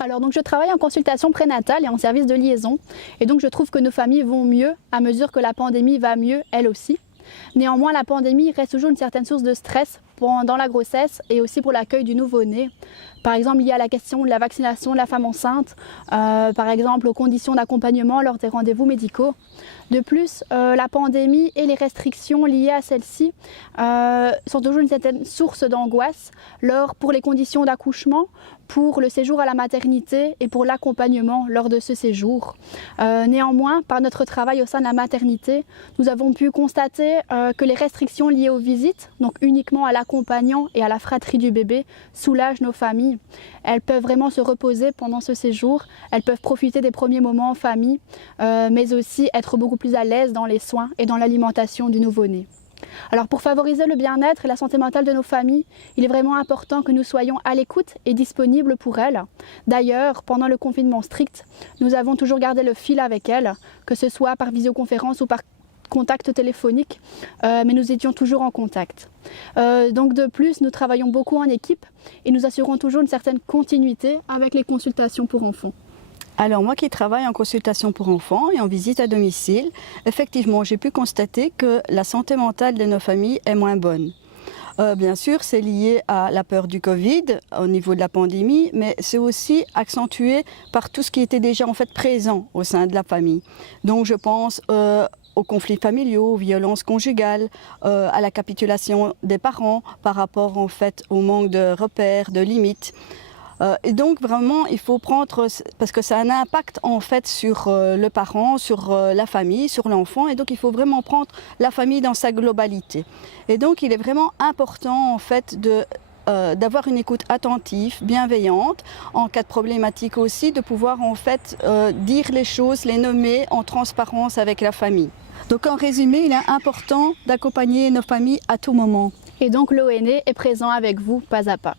Alors donc je travaille en consultation prénatale et en service de liaison et donc je trouve que nos familles vont mieux à mesure que la pandémie va mieux elle aussi. Néanmoins la pandémie reste toujours une certaine source de stress pendant la grossesse et aussi pour l'accueil du nouveau-né. Par exemple lié à la question de la vaccination de la femme enceinte, par exemple aux conditions d'accompagnement lors des rendez-vous médicaux. De plus, la pandémie et les restrictions liées à celle-ci sont toujours une certaine source d'angoisse pour les conditions d'accouchement, pour le séjour à la maternité et pour l'accompagnement lors de ce séjour. Néanmoins, par notre travail au sein de la maternité, nous avons pu constater que les restrictions liées aux visites, donc uniquement à l'accompagnant et à la fratrie du bébé, soulagent nos familles. Elles peuvent vraiment se reposer pendant ce séjour, elles peuvent profiter des premiers moments en famille, mais aussi être beaucoup plus à l'aise dans les soins et dans l'alimentation du nouveau-né. Alors pour favoriser le bien-être et la santé mentale de nos familles, il est vraiment important que nous soyons à l'écoute et disponibles pour elles. D'ailleurs, pendant le confinement strict, nous avons toujours gardé le fil avec elles, que ce soit par visioconférence ou par contact téléphonique, mais nous étions toujours en contact. Donc de plus, nous travaillons beaucoup en équipe et nous assurons toujours une certaine continuité avec les consultations pour enfants. Alors moi qui travaille en consultation pour enfants et en visite à domicile, effectivement j'ai pu constater que la santé mentale de nos familles est moins bonne. Bien sûr c'est lié à la peur du Covid au niveau de la pandémie, mais c'est aussi accentué par tout ce qui était déjà en fait présent au sein de la famille. Donc je pense aux conflits familiaux, aux violences conjugales, à la capitulation des parents par rapport en fait au manque de repères, de limites. Et donc vraiment il faut prendre, parce que ça a un impact en fait sur le parent, sur la famille, sur l'enfant, et donc il faut vraiment prendre la famille dans sa globalité. Et donc il est vraiment important en fait d'avoir une écoute attentive, bienveillante, en cas de problématique aussi, de pouvoir en fait dire les choses, les nommer en transparence avec la famille. Donc en résumé, il est important d'accompagner nos familles à tout moment. Et donc l'ONE est présent avec vous pas à pas.